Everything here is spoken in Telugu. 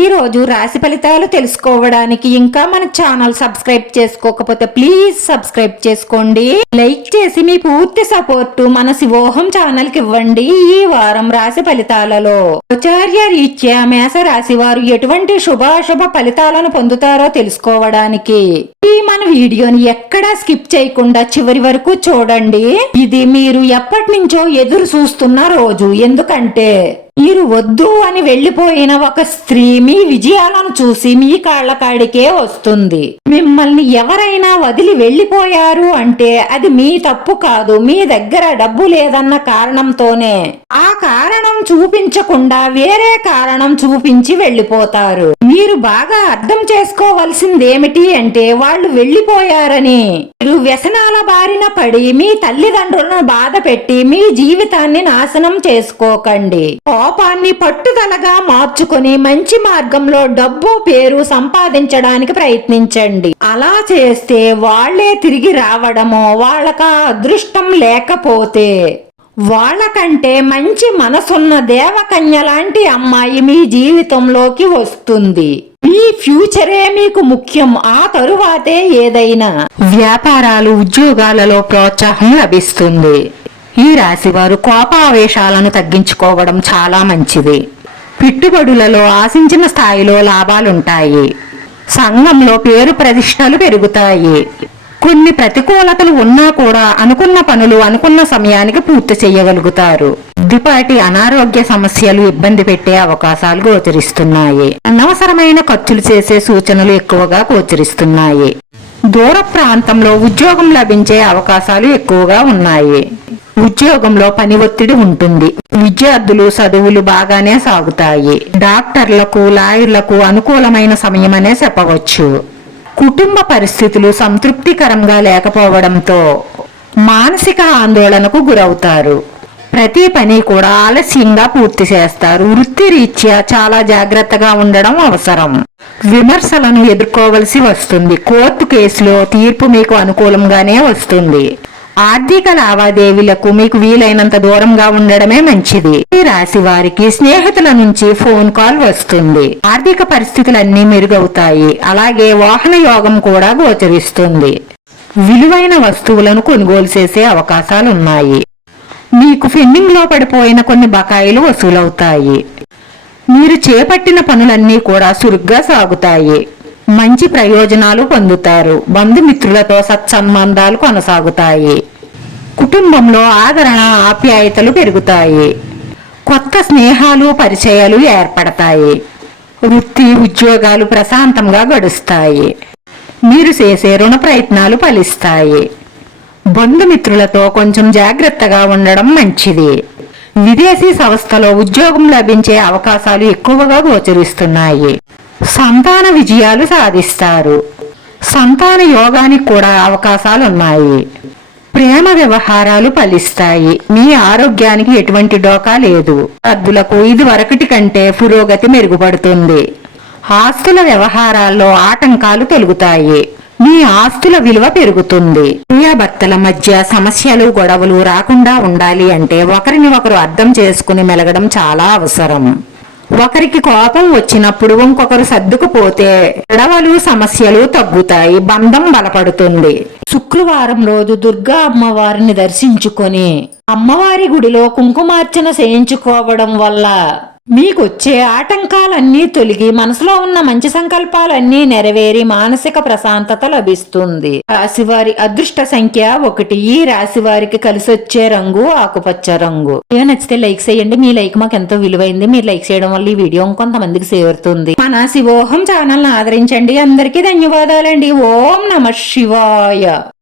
ఈ రోజు రాశి ఫలితాలు తెలుసుకోవడానికి ఇంకా మన ఛానల్ సబ్స్క్రైబ్ చేసుకోకపోతే ప్లీజ్ సబ్స్క్రైబ్ చేసుకోండి. లైక్ చేసి మీ పూర్తి సపోర్టు మన శివోహం ఛానల్కి ఇవ్వండి ఈ వారం రాశి ఫలితాలలో. ఆచార్య రీత్యా మేష రాశి వారు ఎటువంటి శుభాశుభ ఫలితాలను పొందుతారో తెలుసుకోవడానికి. ఈ మన వీడియోని ఎక్కడా స్కిప్ చేయకుండా చివరి వరకు చూడండి. ఇది మీరు ఎప్పటి నుంచో ఎదురు చూస్తున్న రోజు. ఎందుకంటే మీరు వద్దు అని వెళ్ళిపోయిన ఒక స్త్రీ మీ విజయాలను చూసి మీ కాళ్ళ కాడికే వస్తుంది. మిమ్మల్ని ఎవరైనా వదిలి వెళ్ళిపోయారు అంటే అది మీ తప్పు కాదు మీ దగ్గర డబ్బు లేదన్న కారణంతోనే. ఆ కారణం చూపించకుండా వేరే కారణం చూపించి వెళ్ళిపోతారు. మీరు బాగా అర్థం చేసుకోవలసిందేమిటి అంటే వాళ్ళు వెళ్ళిపోయారని. మీరు వ్యసనాల బారిన పడి మీ తల్లిదండ్రులను బాధ పెట్టి మీ జీవితాన్ని నాశనం చేసుకోకండి. కోపాన్ని పట్టుదలగా మార్చుకొని మంచి మార్గంలో డబ్బు పేరు సంపాదించడానికి ప్రయత్నించండి. అలా చేస్తే వాళ్ళే తిరిగి రావడమో వాళ్ళక అదృష్టం లేకపోతే. వాళ్ళకంటే మంచి మనసున్న దేవకన్య లాంటి అమ్మాయి మీ జీవితంలోకి వస్తుంది. మీ ఫ్యూచరే మీకు ముఖ్యం. ఆ తరువాతే ఏదైనా వ్యాపారాలు ఉద్యోగాలలో ప్రోత్సాహం లభిస్తుంది. ఈ రాశి వారు కోపావేశాలను తగ్గించుకోవడం చాలా మంచిది. పెట్టుబడులలో ఆశించిన స్థాయిలో లాభాలుంటాయి. సంఘంలో పేరు ప్రతిష్టలు పెరుగుతాయి. కొన్ని ప్రతికూలతలు ఉన్నా కూడా అనుకున్న పనులు అనుకున్న సమయానికి పూర్తి చేయగలుగుతారు. కొద్దిపాటి అనారోగ్య సమస్యలు ఇబ్బంది పెట్టే అవకాశాలు గోచరిస్తున్నాయి. అనవసరమైన ఖర్చులు చేసే సూచనలు ఎక్కువగా గోచరిస్తున్నాయి. దూర ప్రాంతంలో ఉద్యోగం లభించే అవకాశాలు ఎక్కువగా ఉన్నాయి. ఉద్యోగంలో పని ఒత్తిడి ఉంటుంది. విద్యార్థులు చదువులు బాగానే సాగుతాయి. డాక్టర్లకు లాయర్లకు అనుకూలమైన సమయమనే చెప్పవచ్చు. కుటుంబ పరిస్థితులు సంతృప్తికరంగా లేకపోవడంతో మానసిక ఆందోళనకు గురవుతారు. ప్రతి పని కూడా ఆలస్యంగా పూర్తి చేస్తారు. వృత్తిరీత్యా చాలా జాగ్రత్తగా ఉండడం అవసరం. విమర్శలను ఎదుర్కోవలసి వస్తుంది. కోర్టు కేసులో తీర్పు మీకు అనుకూలంగానే వస్తుంది. ఆర్థిక లావాదేవీలకు మీకు వీలైనంత దూరంగా ఉండడమే మంచిది. ఈ రాశి వారికి స్నేహితుల నుంచి ఫోన్ కాల్ వస్తుంది. ఆర్థిక పరిస్థితులన్నీ మెరుగవుతాయి. అలాగే వాహన యోగం కూడా గోచరిస్తుంది. విలువైన వస్తువులను కొనుగోలు చేసే అవకాశాలున్నాయి. మీకు ఫెండింగ్లో పడిపోయిన కొన్ని బకాయిలు వసూలవుతాయి. మీరు చేపట్టిన పనులన్నీ కూడా సురుగ్గా సాగుతాయి. మంచి ప్రయోజనాలు పొందుతారు. బంధుమిత్రులతో సత్సంబంధాలు కొనసాగుతాయి. కుటుంబంలో ఆదరణ ఆప్యాయతలు పెరుగుతాయి. కొత్త స్నేహాలు పరిచయాలు ఏర్పడతాయి. వృత్తి ఉద్యోగాలు ప్రశాంతంగా గడుస్తాయి. మీరు చేసే రుణ ప్రయత్నాలు ఫలిస్తాయి. బంధుమిత్రులతో కొంచెం జాగ్రత్తగా ఉండడం మంచిది. విదేశీ సంస్థలో ఉద్యోగం లభించే అవకాశాలు ఎక్కువగా గోచరిస్తున్నాయి. సంతాన విజయాలు సాధిస్తారు. సంతాన యోగానికి కూడా అవకాశాలు ఉన్నాయి ప్రేమ వ్యవహారాలు ఫలిస్తాయి. మీ ఆరోగ్యానికి ఎటువంటి డోకా లేదు. అద్దులకు ఇది వరకటి కంటే పురోగతి మెరుగుపడుతుంది. ఆస్తుల వ్యవహారాల్లో ఆటంకాలు తొలుగుతాయి. మీ ఆస్తుల విలువ పెరుగుతుంది. భర్తల మధ్య సమస్యలు గొడవలు రాకుండా ఉండాలి అంటే ఒకరిని ఒకరు అర్థం చేసుకుని మెలగడం చాలా అవసరం. ఒకరికి కోపం వచ్చినప్పుడు ఇంకొకరు సర్దుకుపోతే గొడవలు సమస్యలు తగ్గుతాయి బంధం బలపడుతుంది. శుక్రవారం రోజు దుర్గా అమ్మవారిని దర్శించుకొని అమ్మవారి గుడిలో కుంకుమార్చన చేయించుకోవడం వల్ల మీకొచ్చే ఆటంకాలన్నీ తొలగి మనసులో ఉన్న మంచి సంకల్పాలన్నీ నెరవేరి మానసిక ప్రశాంతత లభిస్తుంది. రాశివారి అదృష్ట సంఖ్య ఒకటి. ఈ రాశి వారికి కలిసొచ్చే రంగు ఆకుపచ్చ రంగు. వీడియో నచ్చితే లైక్ చేయండి. మీ లైక్ మాకు ఎంతో విలువైంది. మీరు లైక్ చేయడం వల్ల ఈ వీడియో కొంతమందికి చేరుతుంది. మన శివోహం ఛానల్ ఆదరించండి. అందరికీ ధన్యవాదాలండి. ఓం నమ శివాయ.